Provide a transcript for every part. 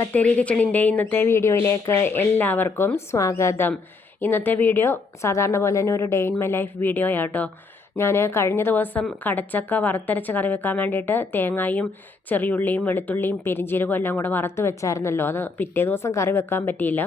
ബത്തേരി കിച്ചണിൻ്റെ ഇന്നത്തെ വീഡിയോയിലേക്ക് എല്ലാവർക്കും സ്വാഗതം. ഇന്നത്തെ വീഡിയോ സാധാരണ പോലെ തന്നെ ഒരു day in my life video ആട്ടോ. ഞാൻ കഴിഞ്ഞ ദിവസം കടച്ചക്ക വറുത്തരച്ച് കറി വെക്കാൻ വേണ്ടിയിട്ട് തേങ്ങയും ചെറിയുള്ളിയും വെളുത്തുള്ളിയും പെരിഞ്ചീരകവും എല്ലാം കൂടെ വറുത്ത് വെച്ചായിരുന്നല്ലോ. അത് പിറ്റേ ദിവസം കറി വെക്കാൻ പറ്റിയില്ല.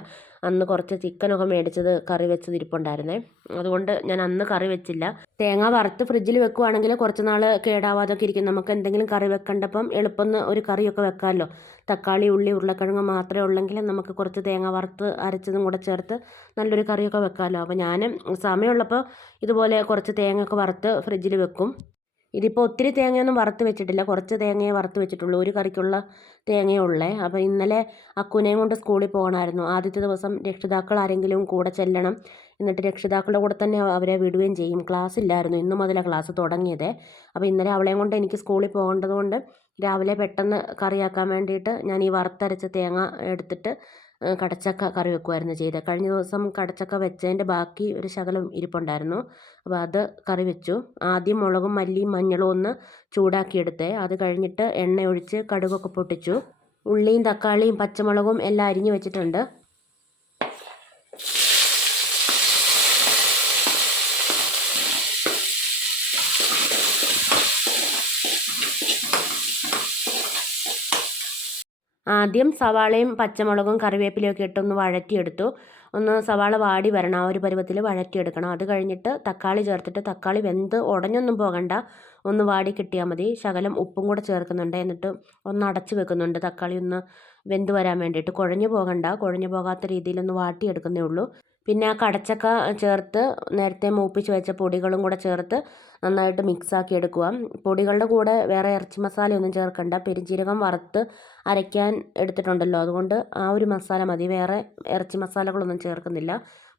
അന്ന് കുറച്ച് ചിക്കനൊക്കെ മേടിച്ചത് കറി വെച്ചത് ഇരിപ്പുണ്ടായിരുന്നേ. അതുകൊണ്ട് ഞാൻ അന്ന് കറി വെച്ചില്ല. തേങ്ങ വറുത്ത് ഫ്രിഡ്ജിൽ വെക്കുവാണെങ്കിൽ കുറച്ച് നാൾ കേടാവാതൊക്കെ ഇരിക്കും. നമുക്ക് എന്തെങ്കിലും കറി വെക്കേണ്ടപ്പം എളുപ്പം ഒരു കറിയൊക്കെ വെക്കാമല്ലോ. തക്കാളി, ഉള്ളി, ഉരുളക്കിഴങ്ങ് മാത്രമേ ഉള്ളെങ്കിൽ നമുക്ക് കുറച്ച് തേങ്ങ വറുത്ത് അരച്ചതും കൂടെ ചേർത്ത് നല്ലൊരു കറിയൊക്കെ വെക്കാമല്ലോ. അപ്പോൾ ഞാൻ സമയമുള്ളപ്പോൾ ഇതുപോലെ കുറച്ച് തേങ്ങയൊക്കെ വറുത്ത് ഫ്രിഡ്ജിൽ വെക്കും. ഇതിപ്പോൾ ഒത്തിരി തേങ്ങയൊന്നും വറുത്ത് വെച്ചിട്ടില്ല, കുറച്ച് തേങ്ങയെ വറുത്ത് വെച്ചിട്ടുള്ളൂ. ഒരു കറിക്കുള്ള തേങ്ങയേ ഉള്ളേ. അപ്പോൾ ഇന്നലെ അക്കുനെയും കൊണ്ട് സ്കൂളിൽ പോകണമായിരുന്നു. ആദ്യത്തെ ദിവസം രക്ഷിതാക്കൾ ആരെങ്കിലും കൂടെ ചെല്ലണം. എന്നിട്ട് രക്ഷിതാക്കളുടെ കൂടെ തന്നെ അവരെ വിടുകയും ചെയ്യും. ക്ലാസ് ഇല്ലായിരുന്നു, ഇന്നു മുതലാണ് ക്ലാസ് തുടങ്ങിയത്. അപ്പോൾ ഇന്നലെ അവളെയും കൊണ്ട് എനിക്ക് സ്കൂളിൽ പോകേണ്ടതുകൊണ്ട് രാവിലെ പെട്ടെന്ന് കറിയാക്കാൻ വേണ്ടിയിട്ട് ഞാൻ ഈ വറുത്തരച്ച തേങ്ങ എടുത്തിട്ട് കടച്ചക്ക കറി വെക്കുമായിരുന്നു ചെയ്തത്. കഴിഞ്ഞ ദിവസം കടച്ചക്ക വെച്ചതിൻ്റെ ബാക്കി ഒരു ശകലം ഇരിപ്പുണ്ടായിരുന്നു. അപ്പോൾ അത് കറി വെച്ചു. ആദ്യം മുളകും മല്ലിയും മഞ്ഞളും ഒന്ന് ചൂടാക്കിയെടുത്തേ. അത് കഴിഞ്ഞിട്ട് എണ്ണ ഒഴിച്ച് കടുകൊക്കെ പൊട്ടിച്ചു. ഉള്ളിയും തക്കാളിയും പച്ചമുളകും എല്ലാം അരിഞ്ഞു വെച്ചിട്ടുണ്ട്. ആദ്യം സവാളയും പച്ചമുളകും കറിവേപ്പിലയൊക്കെ ഇട്ടൊന്ന് വഴറ്റിയെടുത്തു. ഒന്ന് സവാള വാടി വരണം, ആ ഒരു പരുവത്തിൽ വഴറ്റിയെടുക്കണം. അത് കഴിഞ്ഞിട്ട് തക്കാളി ചേർത്തിട്ട് തക്കാളി വെന്ത് ഉടഞ്ഞൊന്നും പോകണ്ട, ഒന്ന് വാടി കിട്ടിയാൽ മതി. ശകലം ഉപ്പും കൂടെ ചേർക്കുന്നുണ്ട്. എന്നിട്ട് ഒന്ന് അടച്ച് വെക്കുന്നുണ്ട്, തക്കാളി ഒന്ന് വെന്ത് വരാൻ വേണ്ടിയിട്ട്. കുഴഞ്ഞു പോകണ്ട, കുഴഞ്ഞു പോകാത്ത രീതിയിലൊന്ന് വാട്ടിയെടുക്കുന്നേ ഉള്ളൂ. പിന്നെ ആ കടച്ചക്ക ചേർത്ത് നേരത്തെ മൂപ്പിച്ച് വെച്ച പൊടികളും കൂടെ ചേർത്ത് നന്നായിട്ട് മിക്സാക്കി എടുക്കുക. പൊടികളുടെ കൂടെ വേറെ ഇറച്ചി മസാലയൊന്നും ചേർക്കണ്ട. പെരുംജീരകം വറുത്ത് അരയ്ക്കാൻ എടുത്തിട്ടുണ്ടല്ലോ, അതുകൊണ്ട് ആ ഒരു മസാല മതി. വേറെ ഇറച്ചി മസാലകളൊന്നും ചേർക്കുന്നില്ല.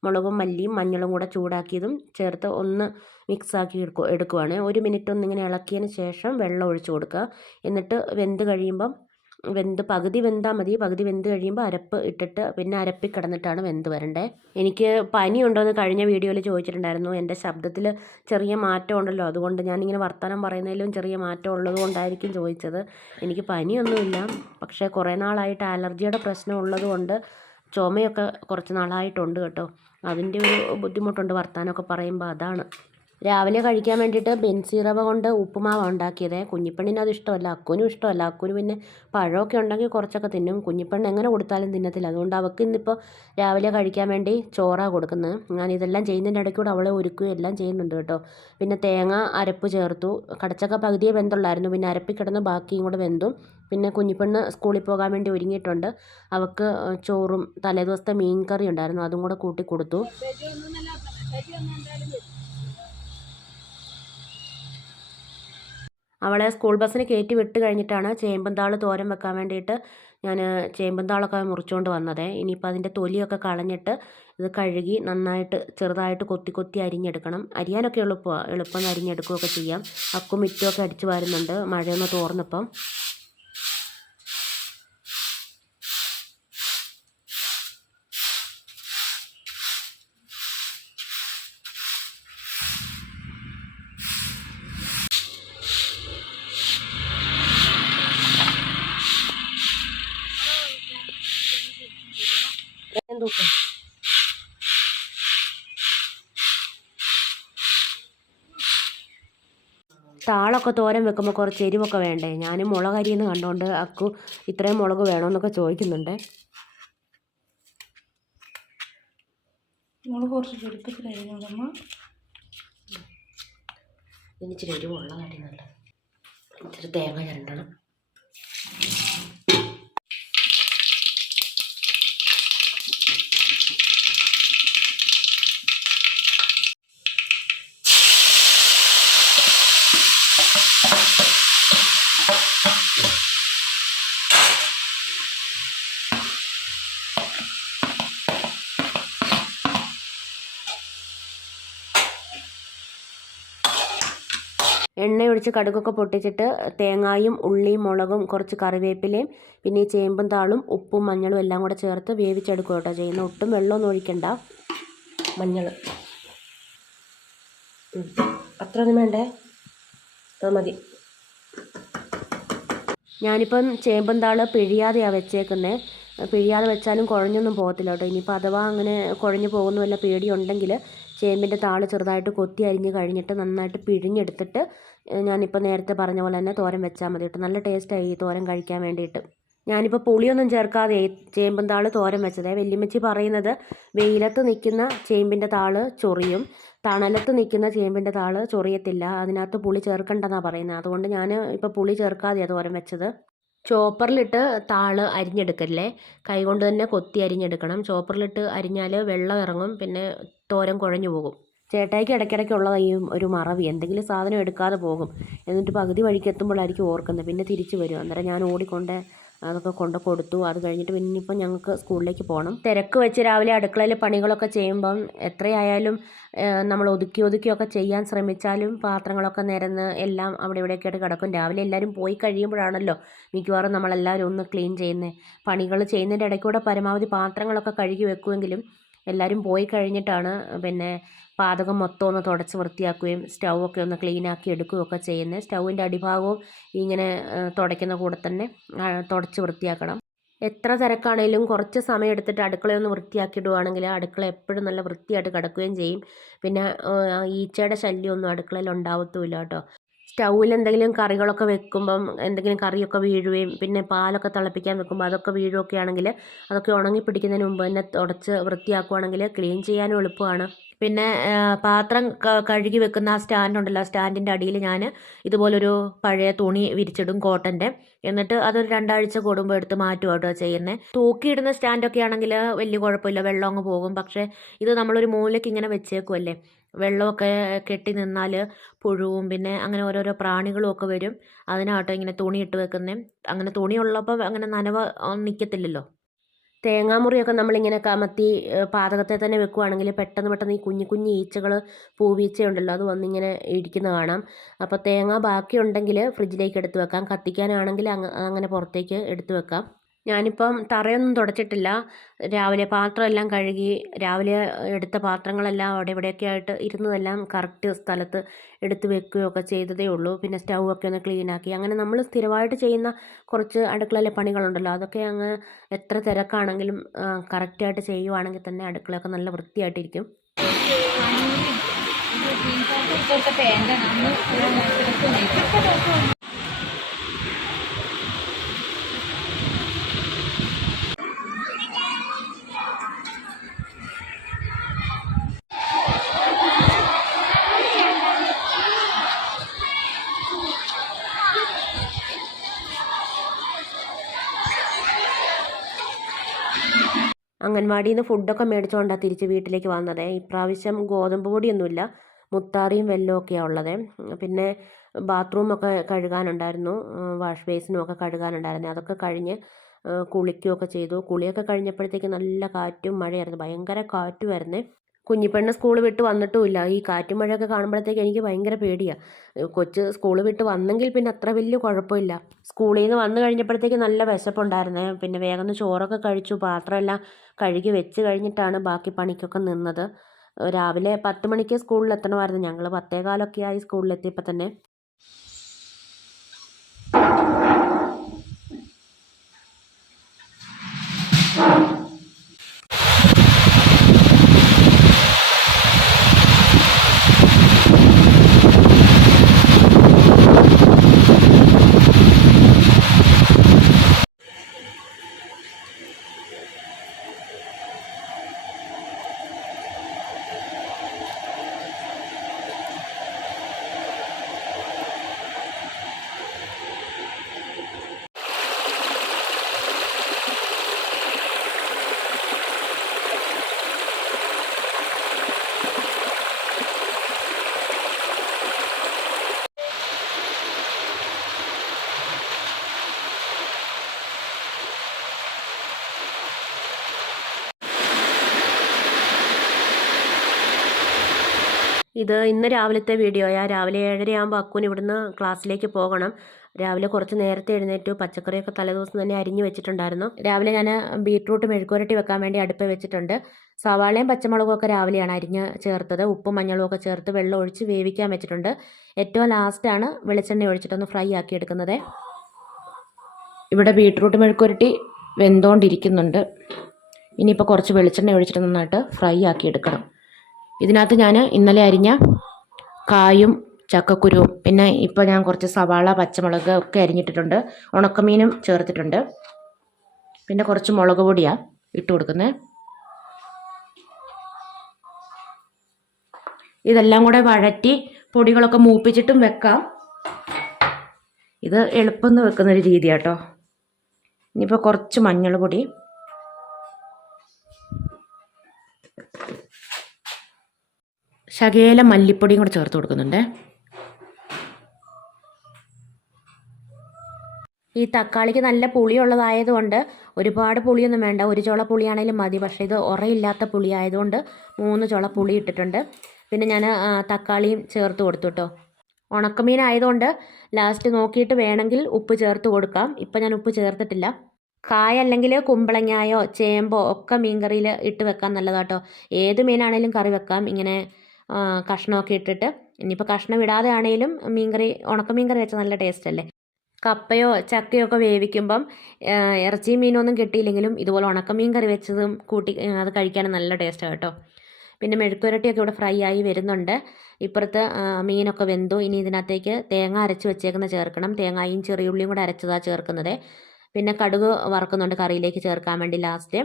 മുളകും മല്ലിയും മഞ്ഞളും കൂടെ ചൂടാക്കിയതും ചേർത്ത് ഒന്ന് മിക്സാക്കി എടുക്കുവാണ്. ഒരു മിനിറ്റ് ഒന്നിങ്ങനെ ഇളക്കിയതിന് ശേഷം വെള്ളം ഒഴിച്ച് കൊടുക്കുക. എന്നിട്ട് പകുതി വെന്താൽ മതി. പകുതി വെന്ത് കഴിയുമ്പോൾ അരപ്പ് ഇട്ടിട്ട് പിന്നെ അരപ്പി കിടന്നിട്ടാണ് വെന്ത് വരണ്ടേ. എനിക്ക് പനി ഉണ്ടോയെന്ന് കഴിഞ്ഞ വീഡിയോയിൽ ചോദിച്ചിട്ടുണ്ടായിരുന്നു. എൻ്റെ ശബ്ദത്തിൽ ചെറിയ മാറ്റം ഉണ്ടല്ലോ, അതുകൊണ്ട് ഞാനിങ്ങനെ വർത്തമാനം പറയുന്നതിലും ചെറിയ മാറ്റം ഉള്ളത് കൊണ്ടായിരിക്കും ചോദിച്ചത്. എനിക്ക് പനിയൊന്നുമില്ല, പക്ഷേ കുറേ നാളായിട്ട് അലർജിയുടെ പ്രശ്നം ഉള്ളത് കൊണ്ട് ചുമയൊക്കെ കുറച്ച് നാളായിട്ടുണ്ട് കേട്ടോ. അതിൻ്റെ ഒരു ബുദ്ധിമുട്ടുണ്ട് വർത്തമാനമൊക്കെ പറയുമ്പോൾ, അതാണ്. രാവിലെ കഴിക്കാൻ വേണ്ടിയിട്ട് ബെൻസി റവ കൊണ്ട് ഉപ്പുമാവാണ് ഉണ്ടാക്കിയത്. കുഞ്ഞിപ്പെണ്ണിന് അത് ഇഷ്ടമല്ല, അക്കുനും ഇഷ്ടമല്ല. അക്കുന് പിന്നെ പഴമൊക്കെ ഉണ്ടെങ്കിൽ കുറച്ചൊക്കെ തിന്നും. കുഞ്ഞിപ്പെണ്ണ് എങ്ങനെ കൊടുത്താലും തിന്നത്തില്ല. അതുകൊണ്ട് അവൾക്ക് ഇന്നിപ്പോൾ രാവിലെ കഴിക്കാൻ വേണ്ടി ചോറാണ് കൊടുക്കുന്നത്. ഞാൻ ഇതെല്ലാം ചെയ്യുന്നതിൻ്റെ ഇടയ്ക്കൂടെ അവളെ ഒരുക്കുകയും എല്ലാം ചെയ്യുന്നുണ്ട് കേട്ടോ. പിന്നെ തേങ്ങ അരപ്പ് ചേർത്തു. കടച്ചക്ക പകുതിയെ വെന്തുള്ളായിരുന്നു, പിന്നെ അരപ്പി കിടന്ന് ബാക്കിയും കൂടെ വെന്തും. പിന്നെ കുഞ്ഞിപ്പെണ്ണ് സ്കൂളിൽ പോകാൻ വേണ്ടി ഒരുങ്ങിയിട്ടുണ്ട്. അവൾക്ക് ചോറും തലേദിവസത്തെ മീൻ കറി ഉണ്ടായിരുന്നു, അതും കൂടെ കൂട്ടി കൊടുത്തു. അവളെ സ്കൂൾ ബസ്സിന് കയറ്റി വിട്ട് കഴിഞ്ഞിട്ടാണ് ചേമ്പന്താൾ തോരൻ വെക്കാൻ വേണ്ടിയിട്ട് ഞാൻ ചേമ്പന്താളൊക്കെ മുറിച്ചുകൊണ്ട് വന്നത്. ഇനിയിപ്പോൾ അതിൻ്റെ തൊലിയൊക്കെ കളഞ്ഞിട്ട് ഇത് കഴുകി നന്നായിട്ട് ചെറുതായിട്ട് കൊത്തി കൊത്തി അരിഞ്ഞെടുക്കണം. അരിയാനൊക്കെ എളുപ്പം അരിഞ്ഞെടുക്കുകയൊക്കെ ചെയ്യാം. അക്കും മിറ്റമൊക്കെ അടിച്ചു വാരുന്നുണ്ട് മഴയൊന്ന് തോർന്നപ്പം. താളൊക്കെ തോരൻ വെക്കുമ്പോൾ കുറച്ച് എരിവൊക്കെ വേണ്ടേ. ഞാൻ മുളക് അരിയെന്ന് കണ്ടുകൊണ്ട് അക്കു ഇത്രയും മുളക് വേണമെന്നൊക്കെ ചോദിക്കുന്നുണ്ട്. മുളക് കുറച്ച് ചെറുപ്പത്തിലായിരുന്നു. ഇച്ചിരി എരിവുള്ള കാര്യം നല്ലത്. ഇച്ചിരി തേങ്ങ ചിരണ്ടണം. എണ്ണയൊഴിച്ച് കടുകൊക്കെ പൊട്ടിച്ചിട്ട് തേങ്ങയും ഉള്ളിയും മുളകും കുറച്ച് കറിവേപ്പിലയും പിന്നെ ഈ ചേമ്പും താളും ഉപ്പും മഞ്ഞളും എല്ലാം കൂടെ ചേർത്ത് വേവിച്ചെടുക്കുക കേട്ടോ ചെയ്യുന്നത്. ഒട്ടും വെള്ളമൊന്നും ഒഴിക്കണ്ട. മഞ്ഞൾ അത്രയൊന്നും വേണ്ടേ, അത് മതി. ഞാനിപ്പം ചേമ്പും താള് പിഴിയാതെയാണ് വെച്ചേക്കുന്നത്. പിഴിയാതെ വെച്ചാലും കുഴഞ്ഞൊന്നും പോകത്തില്ല കേട്ടോ. ഇനിയിപ്പോൾ അഥവാ അങ്ങനെ കുഴഞ്ഞു പോകുന്ന വല്ല പേടിയുണ്ടെങ്കിൽ ചേമ്പിൻ്റെ താള് ചെറുതായിട്ട് കൊത്തി അരിഞ്ഞ് കഴിഞ്ഞിട്ട് നന്നായിട്ട് പിഴിഞ്ഞെടുത്തിട്ട് ഞാനിപ്പോൾ നേരത്തെ പറഞ്ഞ പോലെ തന്നെ തോരൻ വെച്ചാൽ മതി കേട്ടോ. നല്ല ടേസ്റ്റായി ഈ തോരൻ കഴിക്കാൻ വേണ്ടിയിട്ട്. ഞാനിപ്പോൾ പുളിയൊന്നും ചേർക്കാതെ ചേമ്പും താള് തോരൻ വെച്ചത്. വല്യമ്മച്ചി പറയുന്നത് വെയിലത്ത് നിൽക്കുന്ന ചേമ്പിൻ്റെ താള് ചൊറിയും, തണലത്ത് നിൽക്കുന്ന ചേമ്പിൻ്റെ താള് ചൊറിയത്തില്ല, അതിനകത്ത് പുളി ചേർക്കണ്ടെന്നാണ് പറയുന്നത്. അതുകൊണ്ട് ഞാൻ ഇപ്പോൾ പുളി ചേർക്കാതെയാണ് തോരൻ വെച്ചത്. ചോപ്പറിലിട്ട് താള് അരിഞ്ഞെടുക്കല്ലേ, കൈകൊണ്ട് തന്നെ കൊത്തി അരിഞ്ഞെടുക്കണം. ചോപ്പറിലിട്ട് അരിഞ്ഞാൽ വെള്ളം ഇറങ്ങും, പിന്നെ തോരൻ കുഴഞ്ഞു പോകും. ചേട്ടായിക്ക് ഇടയ്ക്കിടയ്ക്കുള്ളതാണ് ഈ ഒരു മറവി. എന്തെങ്കിലും സാധനം എടുക്കാതെ പോകും, എന്നിട്ട് പകുതി വഴിക്കെത്തുമ്പോഴായിരിക്കും ഓർക്കുന്നത്, പിന്നെ തിരിച്ചു വരും. അന്നേരം ഞാൻ ഓടിക്കൊണ്ട് അതൊക്കെ കൊണ്ട് കൊടുത്തു. അത് കഴിഞ്ഞിട്ട് പിന്നെ ഇപ്പം ഞങ്ങൾക്ക് സ്കൂളിലേക്ക് പോകണം. തിരക്ക് വെച്ച് രാവിലെ അടുക്കളയിൽ പണികളൊക്കെ ചെയ്യുമ്പം എത്രയായാലും നമ്മൾ ഒതുക്കിയൊക്കെ ചെയ്യാൻ ശ്രമിച്ചാലും പാത്രങ്ങളൊക്കെ നിരന്ന് എല്ലാം അവിടെ ഇവിടെയൊക്കെ ആയിട്ട് കിടക്കും. രാവിലെ എല്ലാവരും പോയി കഴിയുമ്പോഴാണല്ലോ മിക്കവാറും നമ്മളെല്ലാവരും ഒന്ന് ക്ലീൻ ചെയ്യുന്നത്. പണികൾ ചെയ്യുന്നതിൻ്റെ ഇടയ്ക്കൂടെ പരമാവധി പാത്രങ്ങളൊക്കെ കഴുകി വെക്കുമെങ്കിലും എല്ലാവരും പോയി കഴിഞ്ഞിട്ടാണ് പിന്നെ പാചകം മൊത്തം ഒന്ന് തുടച്ച് വൃത്തിയാക്കുകയും സ്റ്റൗവൊക്കെ ഒന്ന് ക്ലീനാക്കി എടുക്കുകയൊക്കെ ചെയ്യുന്നത്. സ്റ്റൗവിൻ്റെ അടിഭാഗവും ഇങ്ങനെ തുടയ്ക്കുന്ന കൂടെ തന്നെ തുടച്ച് വൃത്തിയാക്കണം. എത്ര തിരക്കാണേലും കുറച്ച് സമയം എടുത്തിട്ട് അടുക്കളയൊന്ന് വൃത്തിയാക്കിയിടുവാണെങ്കിൽ അടുക്കള എപ്പോഴും നല്ല വൃത്തിയായിട്ട് കിടക്കുകയും ചെയ്യും. പിന്നെ ഈച്ചയുടെ ശല്യമൊന്നും അടുക്കളയിൽ ഉണ്ടാവത്തുമില്ല കേട്ടോ. സ്റ്റൗവിൽ എന്തെങ്കിലും കറികളൊക്കെ വെക്കുമ്പം എന്തെങ്കിലും കറിയൊക്കെ വീഴുകയും പിന്നെ പാലൊക്കെ തിളപ്പിക്കാൻ വെക്കുമ്പോൾ അതൊക്കെ വീഴുകയൊക്കെ ആണെങ്കിൽ അതൊക്കെ ഉണങ്ങി പിടിക്കുന്നതിന് മുമ്പ് തന്നെ തുടച്ച് വൃത്തിയാക്കുവാണെങ്കിൽ ക്ലീൻ ചെയ്യാനും എളുപ്പമാണ്. പിന്നെ പാത്രം കഴുകി വെക്കുന്ന ആ സ്റ്റാൻഡ് ഉണ്ടല്ലോ, ആ സ്റ്റാൻഡിൻ്റെ അടിയിൽ ഞാൻ ഇതുപോലൊരു പഴയ തുണി വിരിച്ചിടും, കോട്ടൻ്റെ. എന്നിട്ട് അതൊരു 2 ആഴ്ച കൂടുമ്പോൾ എടുത്ത് മാറ്റുക കേട്ടോ ചെയ്യുന്നത്. തൂക്കിയിടുന്ന സ്റ്റാൻഡൊക്കെ ആണെങ്കിൽ വലിയ കുഴപ്പമില്ല, വെള്ളം അങ്ങ് പോകും. പക്ഷേ ഇത് നമ്മളൊരു മൂലയ്ക്ക് ഇങ്ങനെ വെച്ചേക്കുമല്ലേ, വെള്ളമൊക്കെ കെട്ടി നിന്നാൽ പുഴുവും പിന്നെ അങ്ങനെ ഓരോരോ പ്രാണികളും ഒക്കെ വരും. അതിനാട്ടോ ഇങ്ങനെ തുണി ഇട്ട് വെക്കുന്നത്. അങ്ങനെ തുണി ഉള്ളപ്പോൾ അങ്ങനെ നനവ് നിൽക്കത്തില്ലല്ലോ. തേങ്ങാമുറിയൊക്കെ നമ്മളിങ്ങനെ കമത്തി പാചകത്തെ തന്നെ വെക്കുവാണെങ്കിൽ പെട്ടെന്ന് ഈ കുഞ്ഞു കുഞ്ഞു ഈച്ചകൾ, പൂവീച്ചയുണ്ടല്ലോ, അത് വന്നിങ്ങനെ ഇരിക്കുന്ന കാണാം. അപ്പോൾ തേങ്ങ ബാക്കിയുണ്ടെങ്കിൽ ഫ്രിഡ്ജിലേക്ക് എടുത്ത് വെക്കാം, കത്തിക്കാനാണെങ്കിൽ അങ്ങനെ പുറത്തേക്ക് എടുത്ത് വെക്കാം. ഞാനിപ്പം തറയൊന്നും തുടച്ചിട്ടില്ല. രാവിലെ പാത്രമെല്ലാം കഴുകി രാവിലെ എടുത്ത പാത്രങ്ങളെല്ലാം അവിടെ ഇവിടെയൊക്കെ ആയിട്ട് ഇരുന്നതെല്ലാം കറക്റ്റ് സ്ഥലത്ത് എടുത്ത് വെക്കുകയൊക്കെ ചെയ്തതേ ഉള്ളൂ. പിന്നെ സ്റ്റൗ ഒക്കെ ഒന്ന് ക്ലീനാക്കി. അങ്ങനെ നമ്മൾ സ്ഥിരമായിട്ട് ചെയ്യുന്ന കുറച്ച് അടുക്കളയിലെ പണികളുണ്ടല്ലോ, അതൊക്കെ അങ്ങ് എത്ര തിരക്കാണെങ്കിലും കറക്റ്റായിട്ട് ചെയ്യുവാണെങ്കിൽ തന്നെ അടുക്കളയൊക്കെ നല്ല വൃത്തിയായിട്ടിരിക്കും. അംഗൻവാടിയിൽ നിന്ന് ഫുഡൊക്കെ മേടിച്ചുകൊണ്ടാണ് തിരിച്ച് വീട്ടിലേക്ക് വന്നത്. ഇപ്രാവശ്യം ഗോതമ്പ് പൊടിയൊന്നുമില്ല, മുത്താറിയും വെല്ലമൊക്കെയാണ് ഉള്ളത്. പിന്നെ ബാത്റൂമൊക്കെ കഴുകാനുണ്ടായിരുന്നു, വാഷ് ബേസിനും ഒക്കെ കഴുകാനുണ്ടായിരുന്നു. അതൊക്കെ കഴിഞ്ഞ് കുളിക്കുകയൊക്കെ ചെയ്തു. കുളിയൊക്കെ കഴിഞ്ഞപ്പോഴത്തേക്ക് നല്ല കാറ്റും മഴയായിരുന്നു, ഭയങ്കര കാറ്റുമായിരുന്നേ. കുഞ്ഞിപ്പെണ്ണ് സ്കൂൾ വിട്ട് വന്നിട്ടുമില്ല. ഈ കാറ്റും മഴയൊക്കെ കാണുമ്പോഴത്തേക്ക് എനിക്ക് ഭയങ്കര പേടിയാണ്. കൊച്ച് സ്കൂൾ വിട്ട് വന്നെങ്കിൽ പിന്നെ അത്ര വലിയ കുഴപ്പമില്ല. സ്കൂളിൽ നിന്ന് വന്നു കഴിഞ്ഞപ്പോഴത്തേക്ക് നല്ല വിശപ്പുണ്ടായിരുന്നേ. പിന്നെ വേഗം ഒന്ന് ചോറൊക്കെ കഴിച്ചു, പാത്രമെല്ലാം കഴുകി വെച്ച് കഴിഞ്ഞിട്ടാണ് ബാക്കി പണിക്കൊക്കെ നിന്നത്. രാവിലെ 10 മണിക്ക് സ്കൂളിൽ എത്തണമായിരുന്നു. ഞങ്ങൾ 10:15 ആയി സ്കൂളിലെത്തിയപ്പോൾ തന്നെ. ഇത് ഇന്ന് രാവിലത്തെ വീഡിയോയാണ്. രാവിലെ 7:30 ആകുമ്പോൾ അക്കുന് ഇവിടുന്ന് ക്ലാസ്സിലേക്ക് പോകണം. രാവിലെ കുറച്ച് നേരത്തെ എഴുന്നേറ്റു. പച്ചക്കറിയൊക്കെ തലേദിവസം തന്നെ അരിഞ്ഞു വെച്ചിട്ടുണ്ടായിരുന്നു. രാവിലെ ഞാൻ ബീട്രൂട്ട് മെഴുക്കുവരട്ടി വെക്കാൻ വേണ്ടി അടുപ്പ് വെച്ചിട്ടുണ്ട്. സവാളയും പച്ചമുളകും ഒക്കെ രാവിലെയാണ് അരിഞ്ഞ് ചേർത്തത്. ഉപ്പും മഞ്ഞളും ഒക്കെ ചേർത്ത് വെള്ളം ഒഴിച്ച് വേവിക്കാൻ വെച്ചിട്ടുണ്ട്. ഏറ്റവും ലാസ്റ്റാണ് വെളിച്ചെണ്ണ ഒഴിച്ചിട്ടൊന്ന് ഫ്രൈ ആക്കി എടുക്കുന്നത്. ഇവിടെ ബീട്രൂട്ട് മെഴുക്കുവരട്ടി വെന്തുകൊണ്ടിരിക്കുന്നുണ്ട്. ഇനിയിപ്പോൾ കുറച്ച് വെളിച്ചെണ്ണ ഒഴിച്ചിട്ട് നന്നായിട്ട് ഫ്രൈ ആക്കി എടുക്കണം. ഇതിനകത്ത് ഞാൻ ഇന്നലെ അരിഞ്ഞ കായും ചക്കക്കുരുവും പിന്നെ ഇപ്പോൾ ഞാൻ കുറച്ച് സവാള, പച്ചമുളക് ഒക്കെ അരിഞ്ഞിട്ടിട്ടുണ്ട്. ഉണക്കമീനും ചേർത്തിട്ടുണ്ട്. പിന്നെ കുറച്ച് മുളക് പൊടിയാണ് ഇട്ട് കൊടുക്കുന്നത്. ഇതെല്ലാം കൂടെ വഴറ്റി പൊടികളൊക്കെ മൂപ്പിച്ചിട്ടും വെക്കാം. ഇത് എളുപ്പം വെക്കുന്നൊരു രീതിയാട്ടോ. ഇനിയിപ്പോൾ കുറച്ച് മഞ്ഞൾ പൊടി, ശകലം മല്ലിപ്പൊടിയും കൂടെ ചേർത്ത് കൊടുക്കുന്നുണ്ട്. ഈ തക്കാളിക്ക് നല്ല പുളിയുള്ളതായതുകൊണ്ട് ഒരുപാട് പുളിയൊന്നും വേണ്ട. ഒരു ചുള പുളിയാണെങ്കിലും മതി. പക്ഷേ ഇത് ഉറയില്ലാത്ത പുളി ആയതുകൊണ്ട് 3 ചുള പുളി ഇട്ടിട്ടുണ്ട്. പിന്നെ ഞാൻ തക്കാളിയും ചേർത്ത് കൊടുത്തു കേട്ടോ. ഉണക്കമീൻ ആയതുകൊണ്ട് ലാസ്റ്റ് നോക്കിയിട്ട് വേണമെങ്കിൽ ഉപ്പ് ചേർത്ത് കൊടുക്കാം. ഇപ്പം ഞാൻ ഉപ്പ് ചേർത്തിട്ടില്ല. കായ അല്ലെങ്കിൽ കുമ്പളങ്ങായോ ചേമ്പോ ഒക്കെ മീൻകറിയിൽ ഇട്ട് വെക്കാൻ നല്ലതാട്ടോ. ഏത് മീനാണേലും കറി വെക്കാം ഇങ്ങനെ കഷ്ണമൊക്കെ ഇട്ടിട്ട്. ഇനിയിപ്പോൾ കഷ്ണം ഇടാതെ ആണെങ്കിലും മീൻകറി, ഉണക്കമീൻ കറി വെച്ചാൽ നല്ല ടേസ്റ്റ് അല്ലേ. കപ്പയോ ചക്കയോ ഒക്കെ വേവിക്കുമ്പം ഇറച്ചിയും മീനൊന്നും കിട്ടിയില്ലെങ്കിലും ഇതുപോലെ ഉണക്കമീൻ കറി വെച്ചതും കൂട്ടി അത് കഴിക്കാനും നല്ല ടേസ്റ്റാണ് കേട്ടോ. പിന്നെ മെഴുക്കുരട്ടിയൊക്കെ ഇവിടെ ഫ്രൈ ആയി വരുന്നുണ്ട്. ഇപ്പുറത്ത് മീനൊക്കെ വെന്തു. ഇനി ഇതിനകത്തേക്ക് തേങ്ങ അരച്ച് വെച്ചേക്കുന്ന ചേർക്കണം. തേങ്ങയും ചെറിയുള്ളിയും കൂടെ അരച്ചതാണ് ചേർക്കുന്നത്. പിന്നെ കടുക് വറക്കുന്നുണ്ട് കറിയിലേക്ക് ചേർക്കാൻ വേണ്ടി ലാസ്റ്റ്.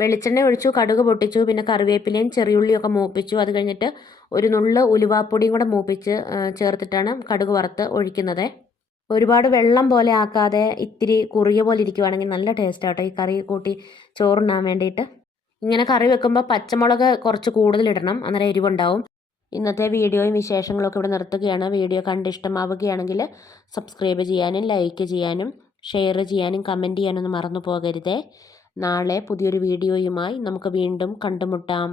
വെളിച്ചെണ്ണ ഒഴിച്ചു, കടുക് പൊട്ടിച്ചു, പിന്നെ കറിവേപ്പിലയും ചെറിയുള്ളിയൊക്കെ മൂപ്പിച്ചു. അത് കഴിഞ്ഞിട്ട് ഒരു നുള്ള് ഉലുവാപ്പൊടിയും കൂടെ മൂപ്പിച്ച് ചേർത്തിട്ടാണ് കടുക് വറുത്ത് ഒഴിക്കുന്നത്. ഒരുപാട് വെള്ളം പോലെ ആക്കാതെ ഇത്തിരി കുറിയ പോലെ ഇരിക്കുവാണെങ്കിൽ നല്ല ടേസ്റ്റാട്ടോ ഈ കറി കൂട്ടി ചോറുണ്ണാൻ വേണ്ടിയിട്ട്. ഇങ്ങനെ കറി വെക്കുമ്പോൾ പച്ചമുളക് കുറച്ച് കൂടുതലിടണം, അന്നേരം എരിവുണ്ടാവും. ഇന്നത്തെ വീഡിയോയും വിശേഷങ്ങളൊക്കെ ഇവിടെ നിർത്തുകയാണ്. വീഡിയോ കണ്ട് ഇഷ്ടമാവുകയാണെങ്കിൽ സബ്സ്ക്രൈബ് ചെയ്യാനും ലൈക്ക് ചെയ്യാനും ഷെയർ ചെയ്യാനും കമൻറ്റ് ചെയ്യാനൊന്നും മറന്നു പോകരുതേ. നാളെ പുതിയൊരു വീഡിയോയുമായി നമുക്ക് വീണ്ടും കണ്ടുമുട്ടാം.